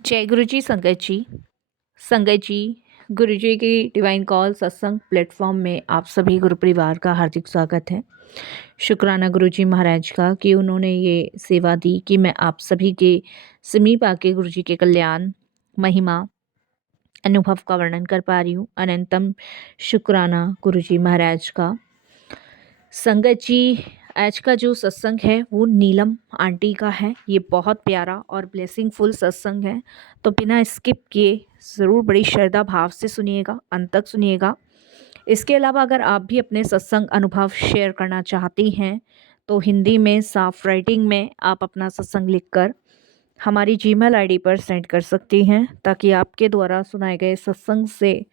जय गुरु जी संगत जी। संगत जी, गुरु जी की डिवाइन कॉल सत्संग प्लेटफॉर्म में आप सभी गुरु परिवार का हार्दिक स्वागत है। शुक्राना गुरु जी महाराज का कि उन्होंने ये सेवा दी कि मैं आप सभी के समीप आके गुरु जी के कल्याण, महिमा, अनुभव का वर्णन कर पा रही हूँ। अनंतम शुक्राना गुरु जी महाराज का। संगत जी, आज का जो सत्संग है वो नीलम आंटी का है। ये बहुत प्यारा और ब्लेसिंगफुल सत्संग है, तो बिना स्किप किए ज़रूर बड़ी श्रद्धा भाव से सुनिएगा, अंत तक सुनिएगा। इसके अलावा अगर आप भी अपने सत्संग अनुभव शेयर करना चाहती हैं तो हिंदी में साफ राइटिंग में आप अपना सत्संग लिखकर हमारी जीमेल आईडी पर सेंड कर सकती हैं, ताकि आपके द्वारा सुनाए गए सत्संग से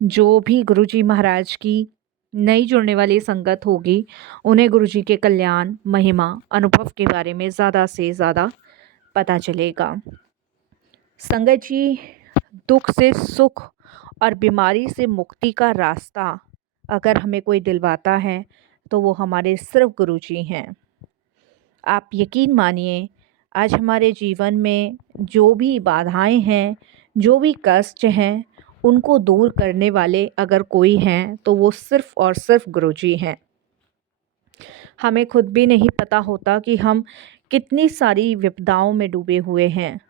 जो भी गुरुजी महाराज की नई जुड़ने वाली संगत होगी उन्हें गुरुजी के कल्याण, महिमा, अनुभव के बारे में ज़्यादा से ज़्यादा पता चलेगा। संगत जी, दुख से सुख और बीमारी से मुक्ति का रास्ता अगर हमें कोई दिलवाता है तो वो हमारे सिर्फ गुरुजी हैं। आप यकीन मानिए, आज हमारे जीवन में जो भी बाधाएं हैं, जो भी कष्ट हैं, उनको दूर करने वाले अगर कोई हैं तो वो सिर्फ़ और सिर्फ गुरुजी हैं। हमें खुद भी नहीं पता होता कि हम कितनी सारी विपदाओं में डूबे हुए हैं,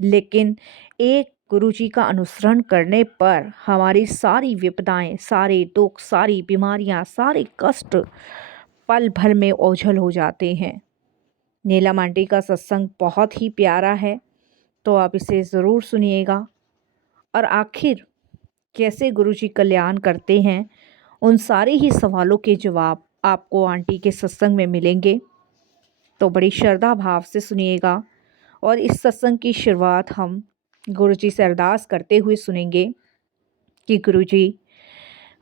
लेकिन एक गुरुजी का अनुसरण करने पर हमारी सारी विपदाएं, सारे दुख, सारी बीमारियां, सारे कष्ट पल भर में ओझल हो जाते हैं। नीलम आंटी का सत्संग बहुत ही प्यारा है, तो आप इसे ज़रूर सुनिएगा। और आखिर कैसे गुरुजी कल्याण करते हैं, उन सारे ही सवालों के जवाब आपको आंटी के सत्संग में मिलेंगे, तो बड़ी श्रद्धा भाव से सुनिएगा। और इस सत्संग की शुरुआत हम गुरुजी से अरदास करते हुए सुनेंगे कि गुरुजी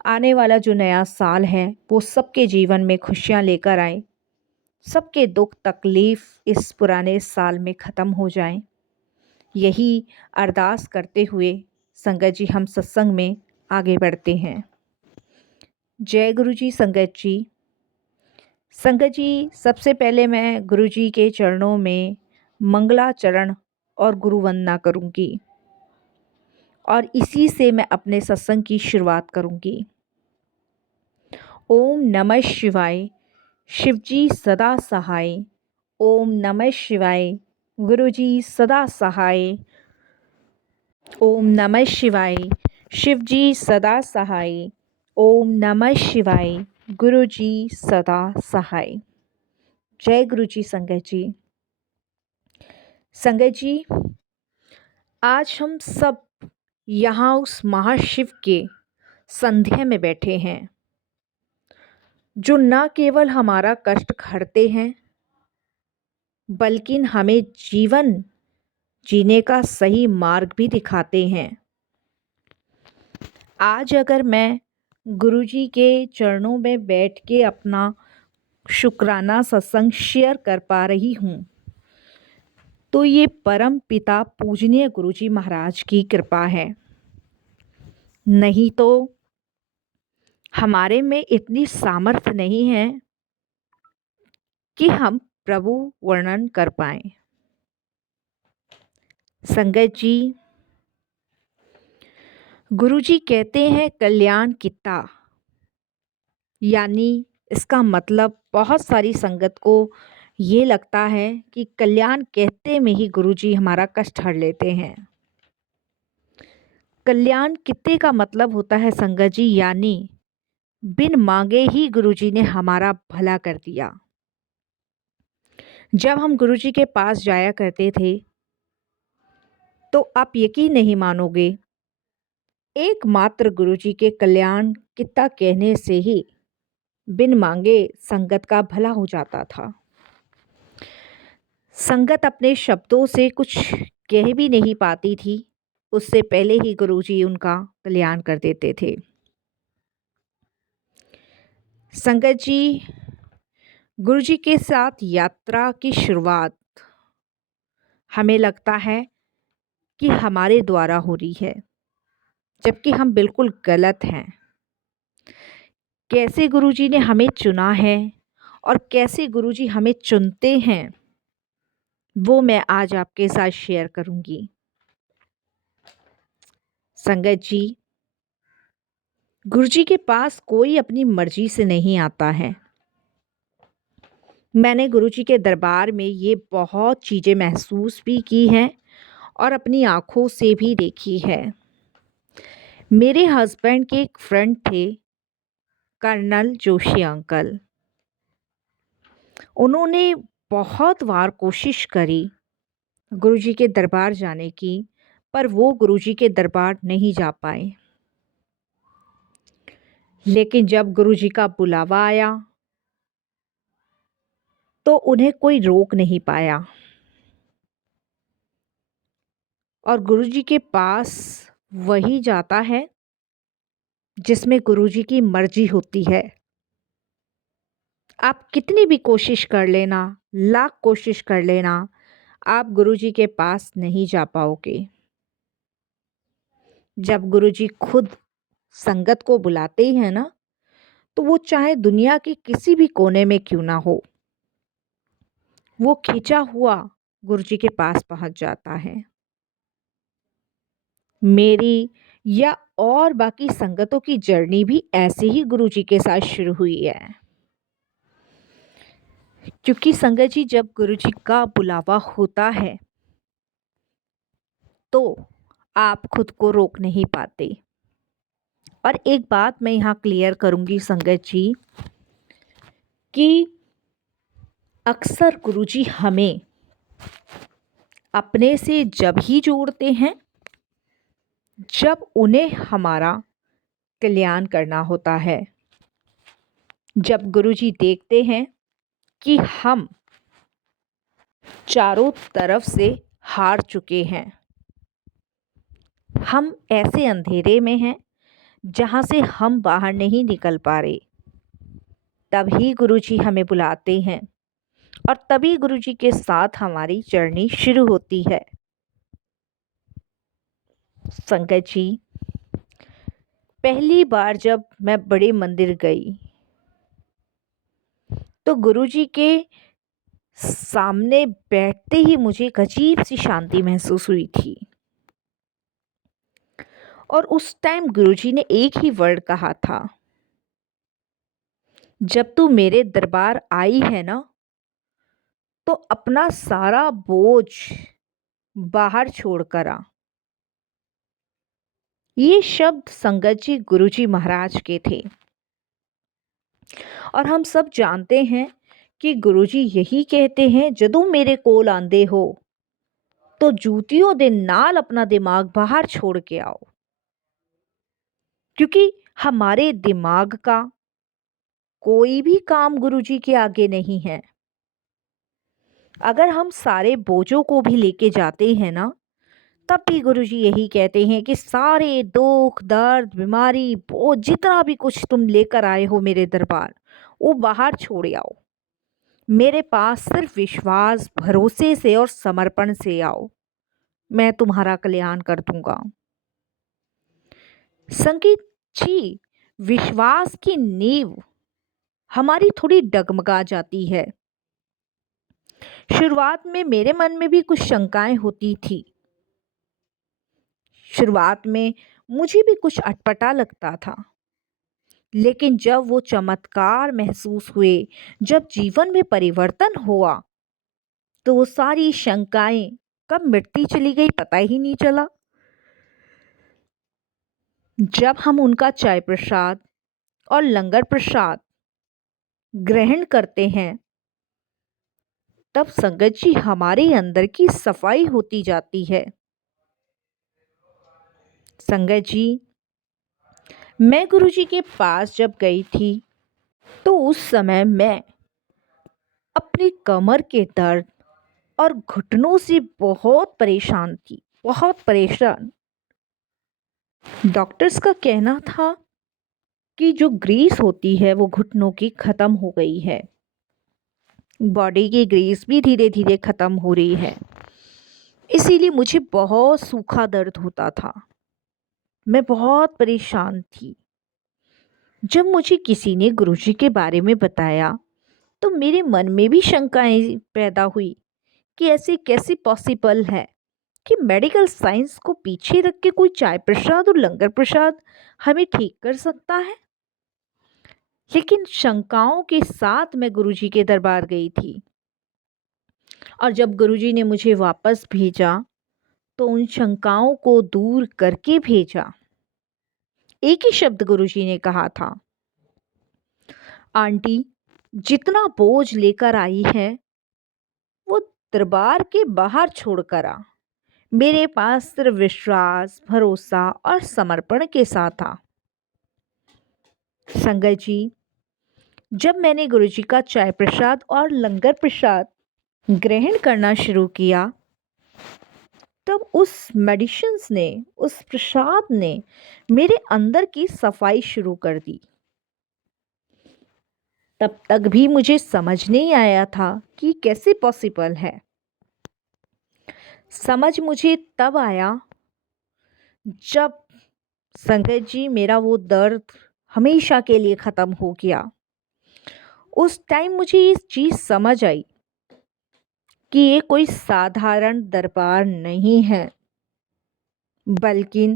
आने वाला जो नया साल है वो सबके जीवन में खुशियाँ लेकर आए, सबके दुख तकलीफ़ इस पुराने साल में ख़त्म हो जाएं। यही अरदास करते हुए संगत जी हम सत्संग में आगे बढ़ते हैं। जय गुरु जी संगत जी। संगत जी, सबसे पहले मैं गुरु जी के चरणों में मंगलाचरण और गुरु वंदना करूँगी और इसी से मैं अपने सत्संग की शुरुआत करूँगी। ओम नमः शिवाय, शिवजी सदा सहाय। ओम नमः शिवाय, गुरुजी सदा सहाय। ओम नमः शिवाय, शिवजी सदा सहाय। ओम नमः शिवाय, गुरुजी सदा सहाय। जय गुरुजी संगत जी। संगत जी, आज हम सब यहाँ उस महाशिव के संध्या में बैठे हैं, जो न केवल हमारा कष्ट हरते हैं बल्कि हमें जीवन जीने का सही मार्ग भी दिखाते हैं। आज अगर मैं गुरुजी के चरणों में बैठ के अपना शुक्राना सत्संग शेयर कर पा रही हूँ तो ये परम पिता पूजनीय गुरुजी महाराज की कृपा है। नहीं तो हमारे में इतनी सामर्थ्य नहीं है कि हम प्रभु वर्णन कर पाएं। संगत जी, गुरुजी कहते हैं कल्याण किता, यानी इसका मतलब बहुत सारी संगत को ये लगता है कि कल्याण कहते में ही गुरुजी हमारा कष्ट हर लेते हैं। कल्याण कित्ते का मतलब होता है संगत जी, यानी बिन मांगे ही गुरुजी ने हमारा भला कर दिया। जब हम गुरुजी के पास जाया करते थे तो आप यकीन नहीं मानोगे, एकमात्र गुरुजी के कल्याण कित्ता कहने से ही बिन मांगे संगत का भला हो जाता था। संगत अपने शब्दों से कुछ कह भी नहीं पाती थी, उससे पहले ही गुरुजी उनका कल्याण कर देते थे। संगत जी, गुरुजी के साथ यात्रा की शुरुआत हमें लगता है कि हमारे द्वारा हो रही है, जबकि हम बिल्कुल गलत हैं। कैसे गुरुजी ने हमें चुना है और कैसे गुरुजी हमें चुनते हैं, वो मैं आज आपके साथ शेयर करूंगी। संगत जी, गुरुजी के पास कोई अपनी मर्जी से नहीं आता है। मैंने गुरुजी के दरबार में ये बहुत चीज़ें महसूस भी की हैं और अपनी आँखों से भी देखी है। मेरे हस्बैंड के एक फ्रेंड थे, कर्नल जोशी अंकल। उन्होंने बहुत बार कोशिश करी गुरुजी के दरबार जाने की, पर वो गुरुजी के दरबार नहीं जा पाए। लेकिन जब गुरुजी का बुलावा आया तो उन्हें कोई रोक नहीं पाया और गुरुजी के पास वही जाता है जिसमें गुरुजी की मर्जी होती है। आप कितनी भी कोशिश कर लेना, लाख कोशिश कर लेना, आप गुरुजी के पास नहीं जा पाओगे। जब गुरुजी खुद संगत को बुलाते हैं ना, तो वो चाहे दुनिया के किसी भी कोने में क्यों ना हो, वो खिंचा हुआ गुरुजी के पास पहुंच जाता है। मेरी या और बाकी संगतों की जर्नी भी ऐसे ही गुरुजी के साथ शुरू हुई है। क्योंकि संगत जी, जब गुरुजी का बुलावा होता है तो आप खुद को रोक नहीं पाते। और एक बात मैं यहाँ क्लियर करूँगी संगत जी, कि अक्सर गुरुजी हमें अपने से जब ही जोड़ते हैं जब उन्हें हमारा कल्याण करना होता है। जब गुरुजी देखते हैं कि हम चारों तरफ से हार चुके हैं, हम ऐसे अंधेरे में हैं जहाँ से हम बाहर नहीं निकल पा रहे, तभी गुरुजी हमें बुलाते हैं और तभी गुरुजी के साथ हमारी जर्नी शुरू होती है। संगत जी, पहली बार जब मैं बड़े मंदिर गई तो गुरुजी के सामने बैठते ही मुझे एक अजीब सी शांति महसूस हुई थी। और उस टाइम गुरुजी ने एक ही वर्ड कहा था, जब तू मेरे दरबार आई है ना, तो अपना सारा बोझ बाहर छोड़कर आ। ये शब्द संगत जी गुरुजी महाराज के थे। और हम सब जानते हैं कि गुरुजी यही कहते हैं, जदों मेरे कोल आंदे हो तो जूतियों दे नाल अपना दिमाग बाहर छोड़ के आओ। क्योंकि हमारे दिमाग का कोई भी काम गुरुजी के आगे नहीं है। अगर हम सारे बोझों को भी लेके जाते हैं ना, तब भी गुरुजी यही कहते हैं कि सारे दुख दर्द बीमारी बोझ जितना भी कुछ तुम लेकर आए हो मेरे दरबार, वो बाहर छोड़ आओ। मेरे पास सिर्फ विश्वास भरोसे से और समर्पण से आओ, मैं तुम्हारा कल्याण कर दूंगा। संगीत जी, विश्वास की नींव हमारी थोड़ी डगमगा जाती है। शुरुआत में मेरे मन में भी कुछ शंकाएं होती थी। शुरुआत में मुझे भी कुछ अटपटा लगता था। लेकिन जब वो चमत्कार महसूस हुए, जब जीवन में परिवर्तन हुआ, तो वो सारी शंकाएं कब मिटती चली गई पता ही नहीं चला। जब हम उनका चाय प्रसाद और लंगर प्रसाद ग्रहण करते हैं, तब संगत जी हमारे अंदर की सफाई होती जाती है। संगत जी, मैं गुरुजी के पास जब गई थी तो उस समय मैं अपनी कमर के दर्द और घुटनों से बहुत परेशान थी, बहुत परेशान। डॉक्टर्स का कहना था कि जो ग्रीस होती है वो घुटनों की ख़त्म हो गई है, बॉडी की ग्रीस भी धीरे धीरे ख़त्म हो रही है। इसीलिए मुझे बहुत सूखा दर्द होता था, मैं बहुत परेशान थी। जब मुझे किसी ने गुरुजी के बारे में बताया तो मेरे मन में भी शंकाएं पैदा हुई कि ऐसे कैसे पॉसिबल है कि मेडिकल साइंस को पीछे रख के कोई चाय प्रसाद और लंगर प्रसाद हमें ठीक कर सकता है। लेकिन शंकाओं के साथ मैं गुरुजी के दरबार गई थी, और जब गुरुजी ने मुझे वापस भेजा तो उन शंकाओं को दूर करके भेजा। एक ही शब्द गुरुजी ने कहा था, आंटी, जितना बोझ लेकर आई है वो दरबार के बाहर छोड़कर आ। मेरे पास सिर्फ विश्वास, भरोसा और समर्पण के साथ था। संगत जी, जब मैंने गुरुजी का चाय प्रसाद और लंगर प्रसाद ग्रहण करना शुरू किया, तब उस मेडिसिन्स ने, उस प्रसाद ने मेरे अंदर की सफाई शुरू कर दी। तब तक भी मुझे समझ नहीं आया था कि कैसे पॉसिबल है। समझ मुझे तब आया जब संगत जी मेरा वो दर्द हमेशा के लिए ख़त्म हो गया। उस टाइम मुझे ये चीज़ समझ आई कि ये कोई साधारण दरबार नहीं है, बल्कि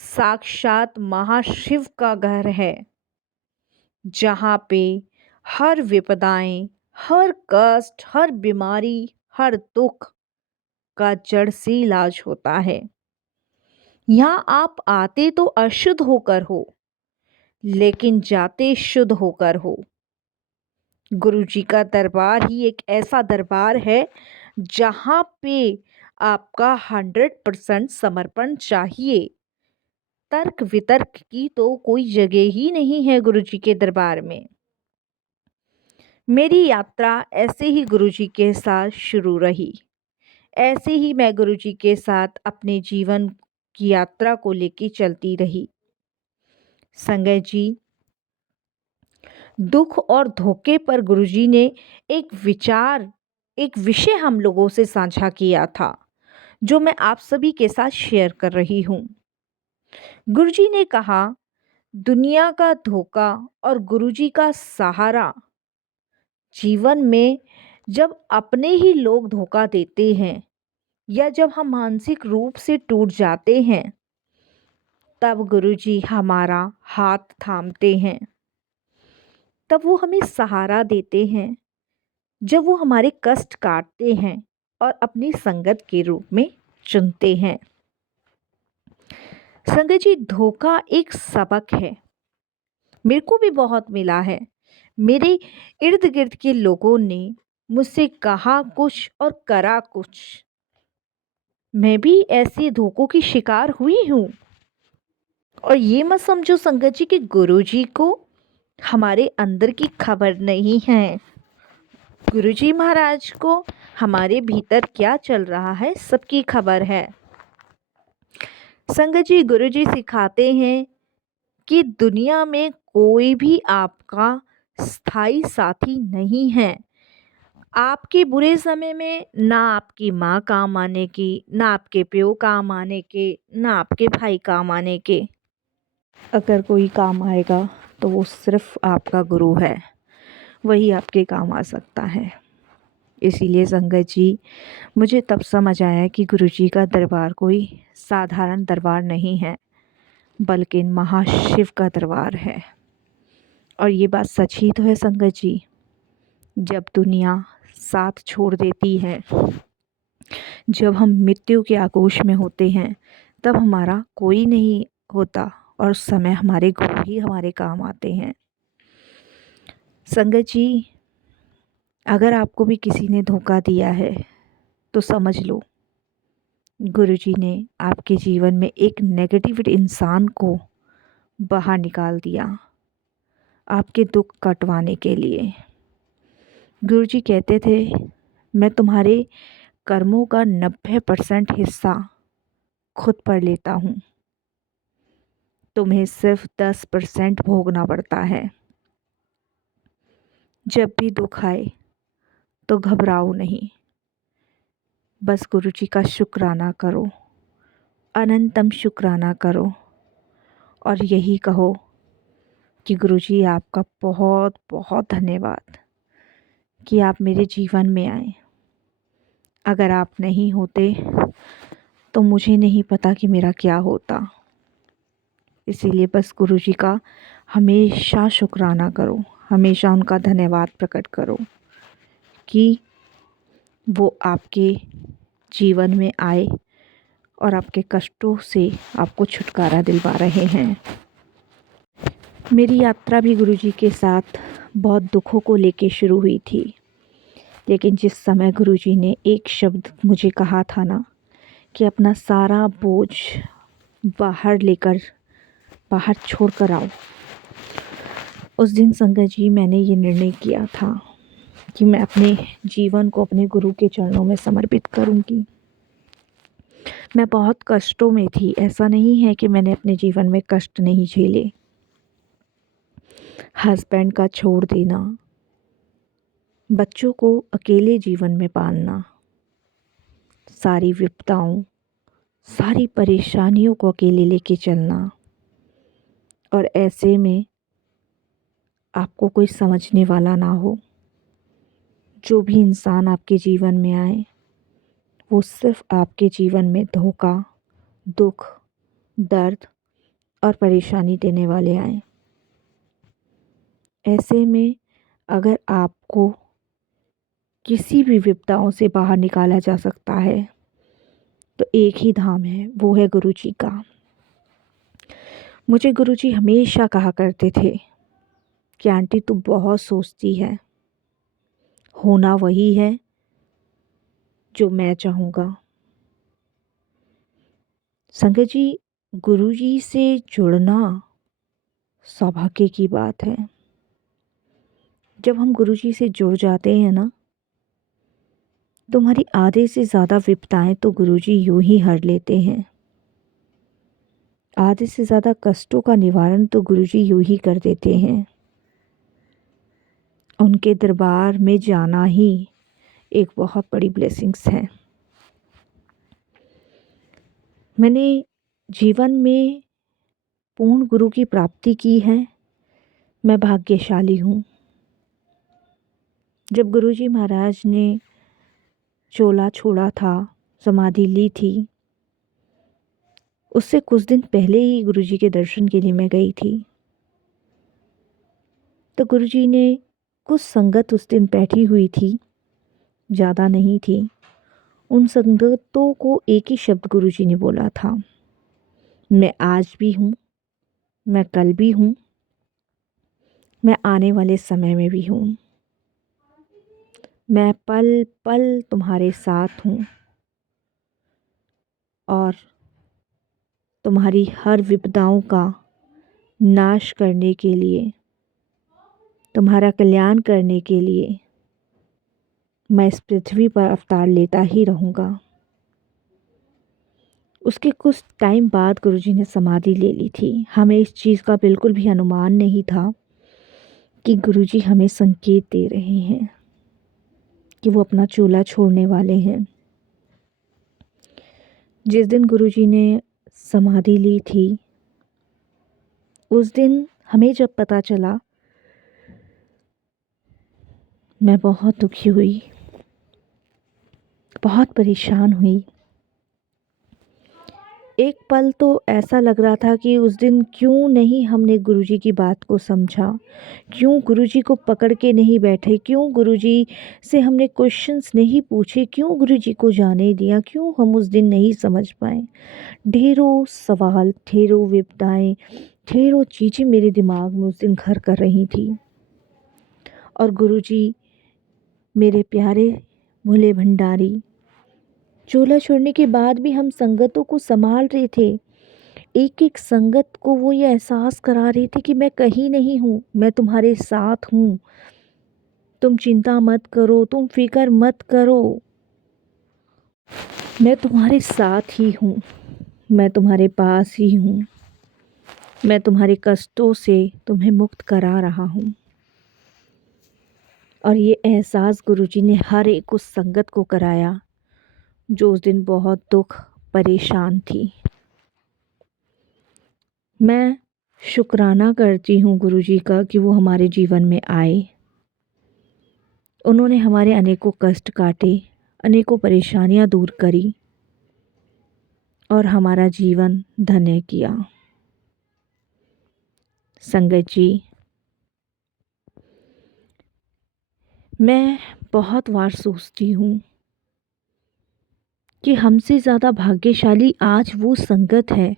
साक्षात महाशिव का घर है, जहाँ पे हर विपदाएं, हर कष्ट, हर बीमारी, हर दुख का जड़ से इलाज होता है। यहाँ आप आते तो अशुद्ध होकर हो, लेकिन जाते शुद्ध होकर हो। गुरुजी का दरबार ही एक ऐसा दरबार है जहाँ पे आपका 100% समर्पण चाहिए। तर्क वितर्क की तो कोई जगह ही नहीं है गुरुजी के दरबार में। मेरी यात्रा ऐसे ही गुरुजी के साथ शुरू रही। ऐसे ही मैं गुरुजी के साथ अपने जीवन की यात्रा को लेके चलती रही। संगत जी, दुख और धोखे पर गुरुजी ने एक विषय हम लोगों से साझा किया था, जो मैं आप सभी के साथ शेयर कर रही हूँ। गुरुजी ने कहा, दुनिया का धोखा और गुरुजी का सहारा। जीवन में जब अपने ही लोग धोखा देते हैं या जब हम मानसिक रूप से टूट जाते हैं, तब गुरुजी हमारा हाथ थामते हैं, तब वो हमें सहारा देते हैं, जब वो हमारे कष्ट काटते हैं और अपनी संगत के रूप में चुनते हैं। संगत जी, धोखा एक सबक है, मेरे को भी बहुत मिला है। मेरे इर्द गिर्द के लोगों ने मुझसे कहा कुछ और करा कुछ। मैं भी ऐसे धोखों की शिकार हुई हूँ। और ये मत समझो संगत जी कि गुरुजी को हमारे अंदर की खबर नहीं है। गुरुजी महाराज को हमारे भीतर क्या चल रहा है सबकी खबर है। संगत जी, गुरुजी सिखाते हैं कि दुनिया में कोई भी आपका स्थायी साथी नहीं है। आपके बुरे समय में ना आपकी माँ काम आने की, ना आपके प्यो काम आने के, ना आपके भाई काम आने के। अगर कोई काम आएगा तो वो सिर्फ आपका गुरु है, वही आपके काम आ सकता है। इसीलिए संगत जी, मुझे तब समझ आया कि गुरुजी का दरबार कोई साधारण दरबार नहीं है, बल्कि महाशिव का दरबार है। और ये बात सच ही तो है संगत जी। जब दुनिया साथ छोड़ देती है, जब हम मृत्यु के आगोश में होते हैं, तब हमारा कोई नहीं होता और उस समय हमारे गुरु ही हमारे काम आते हैं। संगत जी, अगर आपको भी किसी ने धोखा दिया है तो समझ लो, गुरुजी ने आपके जीवन में एक नेगेटिव इंसान को बाहर निकाल दिया, आपके दुख कटवाने के लिए। गुरुजी कहते थे, मैं तुम्हारे कर्मों का 90% हिस्सा खुद पर लेता हूँ, तुम्हें सिर्फ 10% भोगना पड़ता है। जब भी दुख आए तो घबराओ नहीं, बस गुरुजी का शुक्राना करो, अनंतम शुक्राना करो और यही कहो कि गुरुजी, आपका बहुत बहुत धन्यवाद कि आप मेरे जीवन में आए। अगर आप नहीं होते तो मुझे नहीं पता कि मेरा क्या होता। इसीलिए बस गुरुजी का हमेशा शुक्राना करो, हमेशा उनका धन्यवाद प्रकट करो कि वो आपके जीवन में आए और आपके कष्टों से आपको छुटकारा दिलवा रहे हैं। मेरी यात्रा भी गुरुजी के साथ बहुत दुखों को लेके शुरू हुई थी, लेकिन जिस समय गुरुजी ने एक शब्द मुझे कहा था ना कि अपना सारा बोझ बाहर छोड़ कर आओ, उस दिन संगत जी मैंने ये निर्णय किया था कि मैं अपने जीवन को अपने गुरु के चरणों में समर्पित करूंगी। मैं बहुत कष्टों में थी, ऐसा नहीं है कि मैंने अपने जीवन में कष्ट नहीं झेले। हस्बैंड का छोड़ देना, बच्चों को अकेले जीवन में पालना, सारी विपदाओं, सारी परेशानियों को अकेले लेके चलना, और ऐसे में आपको कोई समझने वाला ना हो। जो भी इंसान आपके जीवन में आए वो सिर्फ आपके जीवन में धोखा, दुख, दर्द और परेशानी देने वाले आए। ऐसे में अगर आपको किसी भी विपदाओं से बाहर निकाला जा सकता है तो एक ही धाम है, वो है गुरुजी का। मुझे गुरुजी हमेशा कहा करते थे कि आंटी तू बहुत सोचती है, होना वही है जो मैं चाहूँगा। संगत जी, गुरुजी से जुड़ना सौभाग्य की बात है। जब हम गुरुजी से जुड़ जाते हैं ना, तो हमारी आधे से ज़्यादा विपदाएं तो गुरुजी यूं ही हर लेते हैं। आधे से ज़्यादा कष्टों का निवारण तो गुरुजी यूं ही कर देते हैं। उनके दरबार में जाना ही एक बहुत बड़ी ब्लेसिंग्स है। मैंने जीवन में पूर्ण गुरु की प्राप्ति की है, मैं भाग्यशाली हूँ। जब गुरुजी महाराज ने चोला छोड़ा था, समाधि ली थी, उससे कुछ दिन पहले ही गुरुजी के दर्शन के लिए मैं गई थी। तो गुरुजी ने कुछ संगत उस दिन बैठी हुई थी, ज़्यादा नहीं थी। उन संगतों को एक ही शब्द गुरुजी ने बोला था, मैं आज भी हूँ, मैं कल भी हूँ, मैं आने वाले समय में भी हूँ। मैं पल पल तुम्हारे साथ हूँ और तुम्हारी हर विपदाओं का नाश करने के लिए, तुम्हारा कल्याण करने के लिए मैं इस पृथ्वी पर अवतार लेता ही रहूँगा। उसके कुछ टाइम बाद गुरुजी ने समाधि ले ली थी। हमें इस चीज़ का बिल्कुल भी अनुमान नहीं था कि गुरुजी हमें संकेत दे रहे हैं कि वो अपना चूल्हा छोड़ने वाले हैं। जिस दिन गुरुजी ने समाधि ली थी, उस दिन हमें जब पता चला, मैं बहुत दुखी हुई, बहुत परेशान हुई। एक पल तो ऐसा लग रहा था कि उस दिन क्यों नहीं हमने गुरुजी की बात को समझा, क्यों गुरुजी को पकड़ के नहीं बैठे, क्यों गुरुजी से हमने क्वेश्चंस नहीं पूछे, क्यों गुरुजी को जाने दिया, क्यों हम उस दिन नहीं समझ पाए। ढेरों सवाल, ढेरों विपदाएं, ढेरों चीज़ें मेरे दिमाग में उस दिन घर कर रही थी। और गुरुजी मेरे प्यारे भोले भंडारी, चोला छोड़ने के बाद भी हम संगतों को संभाल रहे थे। एक एक संगत को वो ये एहसास करा रहे थे कि मैं कहीं नहीं हूँ, मैं तुम्हारे साथ हूँ, तुम चिंता मत करो, तुम फिक्र मत करो, मैं तुम्हारे साथ ही हूँ, मैं तुम्हारे पास ही हूँ, मैं तुम्हारे कष्टों से तुम्हें मुक्त करा रहा हूँ। और ये एहसास गुरुजी ने हर एक उस संगत को कराया जो उस दिन बहुत दुख परेशान थी। मैं शुक्राना करती हूँ गुरुजी का कि वो हमारे जीवन में आए। उन्होंने हमारे अनेकों कष्ट काटे, अनेकों परेशानियाँ दूर करी। और हमारा जीवन धन्य किया। संगत जी, मैं बहुत बार सोचती हूँ कि हमसे ज़्यादा भाग्यशाली आज वो संगत है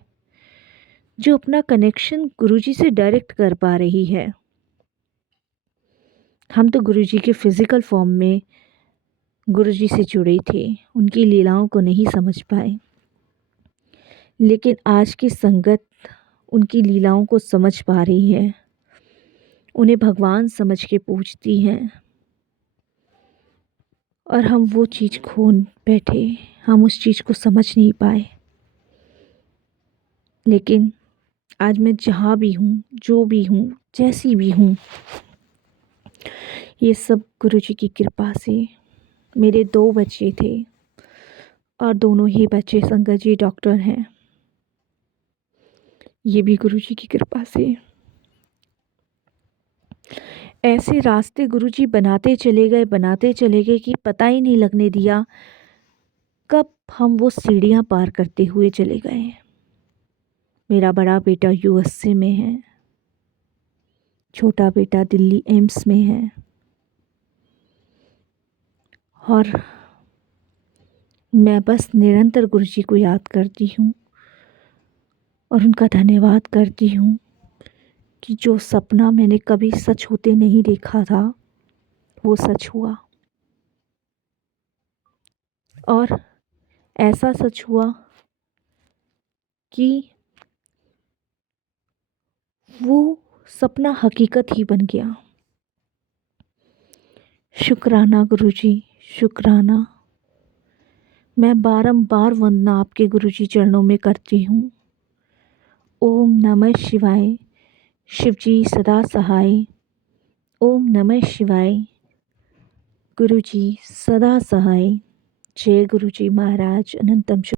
जो अपना कनेक्शन गुरुजी से डायरेक्ट कर पा रही है। हम तो गुरुजी के फिज़िकल फॉर्म में गुरुजी से जुड़े थे, उनकी लीलाओं को नहीं समझ पाए, लेकिन आज की संगत उनकी लीलाओं को समझ पा रही है, उन्हें भगवान समझ के पूजती हैं। और हम वो चीज़ खो बैठे, हम उस चीज़ को समझ नहीं पाए। लेकिन आज मैं जहाँ भी हूँ, जो भी हूँ, जैसी भी हूँ, ये सब गुरुजी की कृपा से। मेरे 2 बच्चे थे और दोनों ही बच्चे संगत जी डॉक्टर हैं, ये भी गुरुजी की कृपा से। ऐसे रास्ते गुरुजी बनाते चले गए कि पता ही नहीं लगने दिया कब हम वो सीढ़ियाँ पार करते हुए चले गए। मेरा बड़ा बेटा यूएसए में है, छोटा बेटा दिल्ली एम्स में है, और मैं बस निरंतर गुरुजी को याद करती हूँ और उनका धन्यवाद करती हूँ कि जो सपना मैंने कभी सच होते नहीं देखा था, वो सच हुआ। और ऐसा सच हुआ कि वो सपना हकीकत ही बन गया। शुक्राना गुरुजी, शुक्राना। मैं बारंबार वंदना आपके गुरुजी चरणों में करती हूँ। ओम नमः शिवाय। शिवजी सदा सहाय। ओम नमः शिवाय। गुरुजी सदा सहाय। जय गुरुजी महाराज। अनंतम शुभ।